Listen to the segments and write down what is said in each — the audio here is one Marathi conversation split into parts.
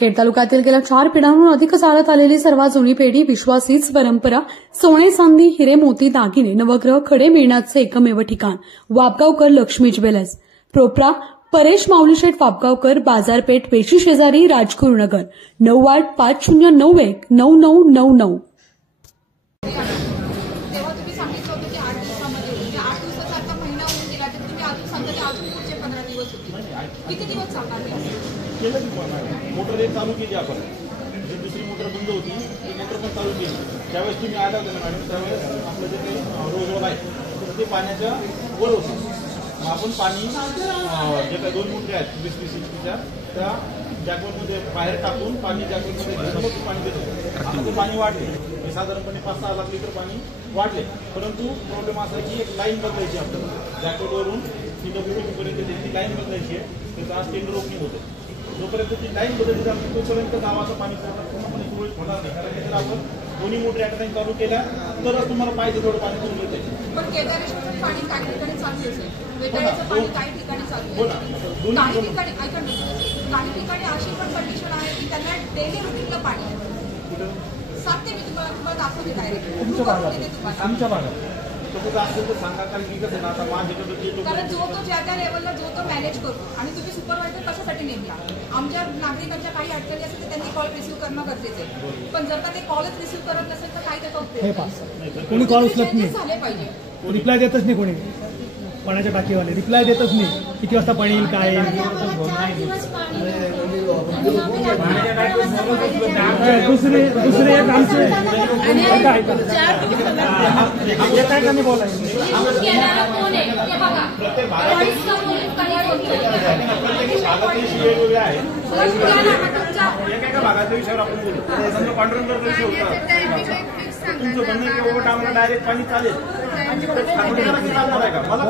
खेड तालुक्यातील गेल्या 4 पिढ्यांहून अधिक चालत आलेली सर्वात जुनी पेढी, विश्वासीच परंपरा, सोने चांदी हिरे मोती दागिने नवग्रह खडे मिळण्याचे एकमेव ठिकाण वापगावकर लक्ष्मी ज्वेलर्स. प्रोप्रा परेश माऊलीशेठ वापगावकर, बाजारपेठ वेशी शेजारी, राजगुरुनगर, 9850919999. किती दिवस चालणार केलं की मोटर एक चालू केली आपण, दुसरी मोटर बंद होती ती मोटर पण चालू केली. त्यावेळेस तुम्ही आला होता ना मॅडम, त्यावेळेस आपलं जे काही रोड आहे ते पाण्याच्या वर होतं. आपण पाणी जे काही 2 मोटरी आहेत 20-20 इंचच्या त्या जॅकवरमध्ये बाहेर टाकून पाणी जॅकवरमध्ये घेऊन पाणी देत होतो. आता ते पाणी वाढले, साधारणपणे 5-6 लाख लिटर पाणी वाढले. परंतु प्रॉब्लेम असा आहे की एक लाईन बदलायची आपल्याला जॅकवरवरून पर्यंत ती लाईन बदलायची आहे. त्याचा आज टेंडर ओपनिंग होतं. जोपर्यंत ती लाईन बदलली जाते तोपर्यंत गावाचं पाणी पूर्णपणे सुरळीत होणार नाही. कारण जर आपण दोन्ही मोटरी एका टाइम चालू केल्या तरच तुम्हाला पाहिजे तेवढं पाणी तुम्ही मिळते. पण केदारेश्वरचं पाणी काही ठिकाणी चालू असेल, वेटाळ्याचं पाणी काही ठिकाणी चालू आहे, काही ठिकाणी काही ठिकाणी अशी पण कंडिशन आहे की त्यांना डेली रुटीनला पाणी साध्य. मी तुम्हाला दाखवते डायरेक्ट आमच्या भागात तसं असेल तर सांगा. कारण की कसं ना आता माझ्याकडे कारण जो तो ज्या त्या लेवलला जो तो मॅनेज करतो आणि तुम्ही सुपरवायझर कशासाठी नेमला. आमच्या नागरिकांच्या काही अडचणी असेल तर त्यांनी कॉल रिसिव्ह करणं गरजेचं आहे. पण जर का ते कॉलच रिसिव्ह करत नसेल तर काही त्याचा उपयोग कोणी कॉल उचलत नाही, झाले पाहिजे. रिप्लाय देतच नाही कोणी. पाण्याच्या टाकीवाले रिप्लाय देतच नाही. किती वाजता पाणी येईल काय येईल. दुसरे एक आमचे काय कमी बोलायचं वेगवेगळ्या आहेत. एका भागाच्या विषयावर आपण बोलू. समजा पांडुरंग विषय होता, तुमचं म्हणणं की बाबा आम्हाला डायरेक्ट पाणी चालेल चालणार आहे का? मला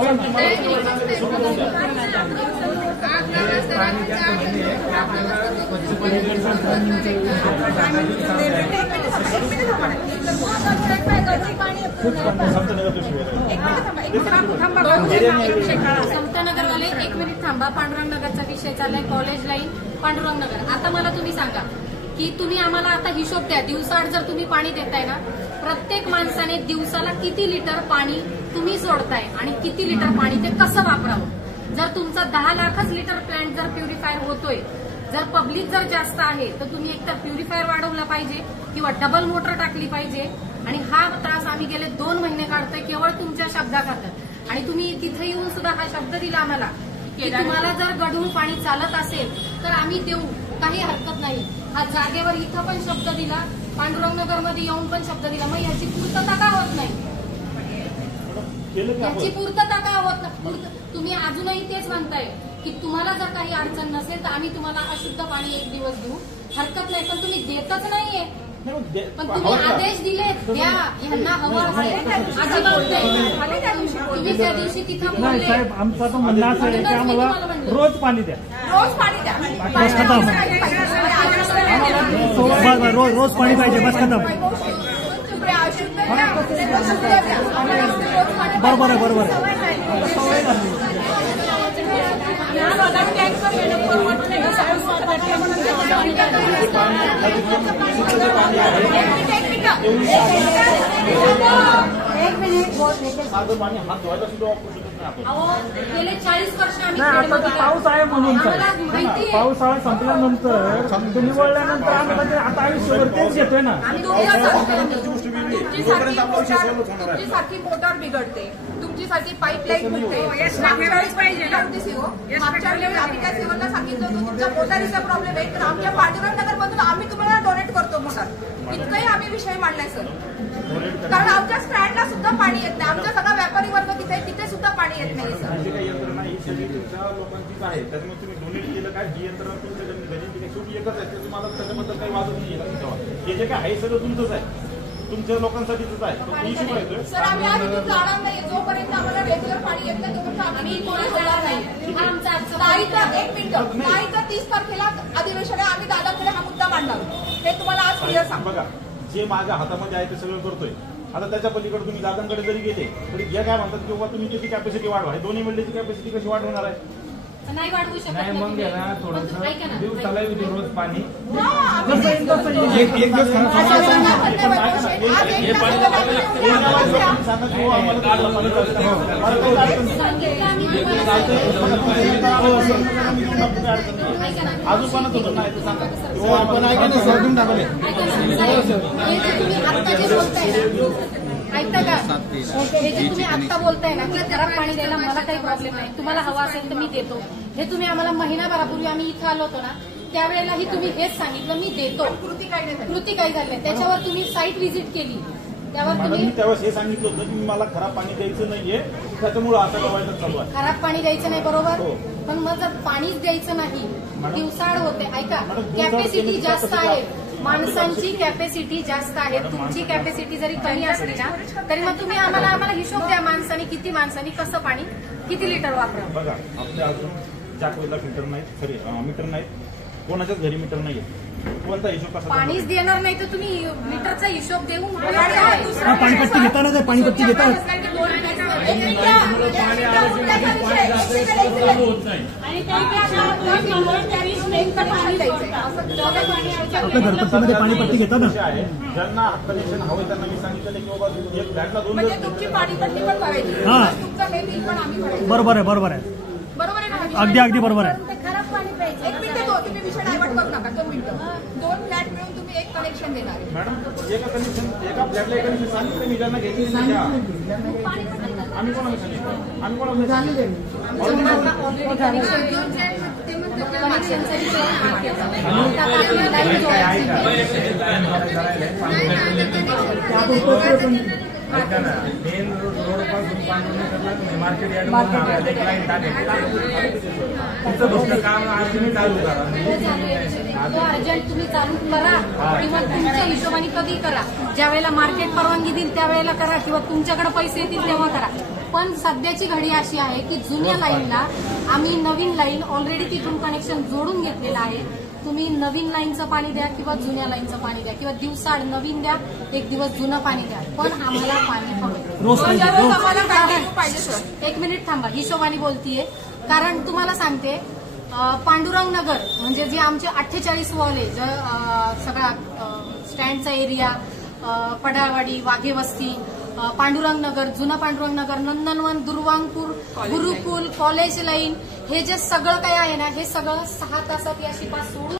समतानगरवाले 1 मिनिट थांबा. पांडुरंग नगरचा विषय चाललाय, कॉलेज लाईन पांडुरंग नगर. आता मला तुम्ही सांगा की तुम्ही आम्हाला आता हिशोब द्या. दिवसाआड जर तुम्ही पाणी देताय ना, प्रत्येक माणसाने दिवसाला किती लिटर पाणी तुम्ही सोडताय आणि किती लिटर पाणी ते कसं वापरावं. जर तुमचा 10 लाखच लिटर प्लांट जर प्युरिफायर होतोय, जर पब्लिक जर जास्त आहे तर तुम्ही एकतर प्युरिफायर वाढवला पाहिजे किंवा डबल मोटर टाकली पाहिजे. आणि हा त्रास आम्ही गेले 2 महिने काढतोय केवळ तुमच्या शब्दाखातर. आणि तुम्ही तिथे येऊन सुद्धा हा शब्द दिला आम्हाला की तुम्हाला जर गढूळ पाणी चालत असेल तर आम्ही देऊ, काही हरकत नाही. हा जागेवर इथं पण शब्द दिला, पांडुरंग नगरमध्ये येऊन पण शब्द दिला. मग याची पूर्तता का होत नाही? याची पूर्तता का होत नाही? तुम्ही अजूनही तेच म्हणताय की तुम्हाला जर काही अडचण नसेल तर आम्ही तुम्हाला अशुद्ध पाणी 1 दिवस देऊ, हरकत नाही. पण तुम्ही देतच नाहीये. पण तुम्ही आदेश दिले द्या, यांना हवं असेल अजिबात नाही. तुम्ही त्या दिवशी तिथं नाही साहेब, आमचं तर म्हणणं असं आहे की आम्हाला रोज पाणी द्या, रोज पाणी द्या, रोज पाणी पाहिजे, बस खतम. बरोबर आहे, बरोबर आहे. गेले 40 वर्ष आम्ही पाऊस आहे म्हणून पावसाळा संपल्यानंतर निवडल्यानंतर आम्ही आता आयुष्यभर तेच घेतोय ना. तुमच्यासाठी मोटर बिघडते, तुमच्यासाठी पाईपलाईन फुटते. मागच्या वेळेस आम्ही त्या सेवरला सांगितलं होतं तुमच्या मोटारीचा प्रॉब्लेम आहे तर आमच्या पांडुरंग नगर मधून आम्ही तुम्हाला डोनेट करतो मोटर. इतकंही आम्ही विषय मांडलाय सर. कारण आमच्या स्टँडला सुद्धा पाणी येत नाही. आमच्या सगळा व्यापारी वर्ग तिथे सुद्धा पाणी येत नाही सर. काही यंत्रणा ही सगळी तुमच्या लोकांचीच आहे. त्याच्यामुळे तुम्ही डोनेट केलं काय, ही यंत्रणा तुमच्या घरी शेवटी एकच आहे. तुम्हाला त्याच्याबद्दल काही वादच नाही. हे जे काय आहे सगळं तुमचंच आहे, तुमच्या लोकांसाठीच आहे. सर आम्ही आज इथून जाणार नाही जोपर्यंत आम्हाला रेग्युलर पाणी येत नाही तोपर्यंत आम्ही कोणी होणार नाही. नाही तर 1 मिनिट, नाही तर 30 तारखेला अधिवेशन आहे, आम्ही दादांकडे हा मुद्दा मांडणार. हे तुम्हाला आज क्लिअर सांग. बघा, जे माझ्या हातामध्ये आहे ते सगळं करतोय. आता त्याच्या पलीकडे तुम्ही दादांकडे जरी गेले तरी या काय म्हणतात की बाबा तुम्ही त्याची कॅपॅसिटी वाढवा. हे दोन्ही मिळण्याची कॅपॅसिटी कशी वाढवणार आहे? नाही वाढवू शकत नाही ना मग तुम्ही. आहे ना थोडंसं ऐका ना, दिवसाला येऊ दे रोज पाणी एक दिवस खरं असं असताना पण नाही वाटू शकत. आज एक तास झाला पाणी नाही. सांगा की हो, आम्हाला तुला पाणी पाहिजे. हो. मला काही अडचण नाही. सांगितलं आम्ही तुम्हाला. ऐका ना. अजून कोणाचं होतं नाही ते सांगा. हो, आपण ऐका ना, सोडून टाकले. ऐका ना, साहेब, हे जे तुम्ही आत्ता जे बोलताय ना, ऐकता का? हे जे तुम्ही आत्ता बोलताय ना की खराब पाणी द्यायला मला काही प्रॉब्लेम नाही, तुम्हाला हवा असेल तर मी देतो. हे तुम्ही आम्हाला महिनाभरापूर्वी आम्ही इथं आलो होतो ना त्यावेळेलाही तुम्ही हेच सांगितलं मी देतो. कृती काय नाही झाली. कृती काही झाली नाही. त्याच्यावर तुम्ही साईट व्हिजिट केली, त्यावर मॅडम तुम्ही मी त्यावेळेस हे सांगितलं होतं की मला खराब पाणी द्यायचं नाहीये, त्याच्यामुळे आता गवायला चालू आहे. खराब पाणी द्यायचं नाही बरोबर, हो. पण मग जर पाणीच द्यायचं नाही, दिवसाड होते. ऐका, मॅडम, दिवसाड कॅपॅसिटी केली जास्त capacity आहे, माणसांची कॅपॅसिटी जास्त आहे. तुमची कॅपॅसिटी जरी कमी असली ना तरी मग तुम्ही आम्हाला हिशोब द्या, माणसांनी किती, माणसांनी कसं पाणी किती लिटर वापरा. बघा आपल्या अजून जाकवेला फिल्टर नाहीत, सॉरी मीटर नाहीत, कोणाच्याच घरी मीटर नाहीये. कोणता हिशोब कसा पाणीच देणार नाही तर तुम्ही मीटरचा हिशोब देऊन दुसरा पाणीपट्टी घेताना ते पाणीपट्टी घेताना आपल्या घरपट्टीमध्ये पाणीपट्टी घेताना विषय आहे. ज्यांना कनेक्शन हवं त्यांना मी सांगितलं की बाबा एक फ्लॅटला 2 म्हणजे तुमची पाणीपट्टी पण भरायची, हा. तुमचं हे बिल पण आम्ही भरायचं. बरोबर आहे, बरोबर आहे, बरोबर आहे ना? अगदी बरोबर आहे. खराब पाणी प्यायचं. एक मिनिट दो, तुम्ही विषय डायव्हर्ट करू नका. 2 मिनिटं. 2 फ्लॅट मिळून तुम्ही एक कनेक्शन देणार आहे. मॅडम एका फ्लॅटला एक कनेक्शन सांगितलं मी ज्यांना घ्यायची घ्या. आम्ही कोणाला सांगितलं? आम्ही कोणाला सांगितलं? ऑलरेडी कनेक्शन देऊन कनेक्शनचा विषय आहे. आता आपली लाईन जोडायची. ऐका ना, मेन रोड पासून पांढरनगरला मार्केट यार्ड एक लाईन टाकायची. तुमचं दुसरं काम आज तुम्ही चालू करा. तो अर्जंट तुम्ही चालू करा किंवा तुमच्या हिशोबाने कधी करा. ज्या वेळेला मार्केट परवानगी देईल त्यावेळेला करा किंवा तुमच्याकडे पैसे येतील तेव्हा करा. पण सध्याची घडी अशी आहे की जुन्या लाईनला आम्ही नवीन लाईन ऑलरेडी तिथून कनेक्शन जोडून घेतलेलं आहे. तुम्ही नवीन लाईनचं पाणी द्या किंवा जुन्या लाईनचं पाणी द्या किंवा दिवसाड नवीन द्या, एक दिवस जुनं पाणी द्या, पण आम्हाला पाणी हवं. रोज पाहिजे, रोज. आम्हाला कंटिन्यू पाहिजे सर. एक मिनिट थांबा, हिशोबाने बोलतीये. कारण तुम्हाला सांगते पांडुरंग नगर म्हणजे जे आमचे 48 वॉल आहे, सगळा स्टँडचा एरिया, पडाळवाडी, वाघेवस्ती, पांडुरंग नगर, जुना पांडुरंग नगर, नंदनवन, दुर्वांगपूर, गुरुकुल, कॉलेज लाईन, हे जे सगळं काय आहे ना हे सगळं 6 तासात या शिपा सोडून.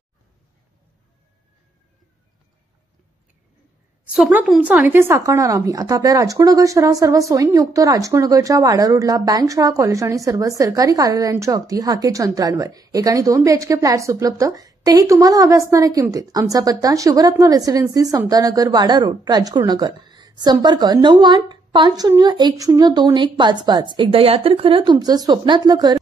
स्वप्न तुमचं आणि ते साकारणार आम्ही. आता आपल्या राजगुरुनगर शहरात सर्व सोयींयुक्त राजगुरुनगरच्या वाडा रोडला बँक, शाळा, कॉलेज आणि सर्व सरकारी कार्यालयांच्या अगदी हाकेच्या अंतरांवर 1 आणि 2 BHK फ्लॅट्स उपलब्ध, तेही तुम्हाला हव्या असणाऱ्या किमतीत. आमचा पत्ता शिवरत्न रेसिडेन्सी, समतानगर, वाडा रोड, राजगुरुनगर. संपर्क 9850102155. एकदा या तर खरं तुमचं स्वप्नातलं घर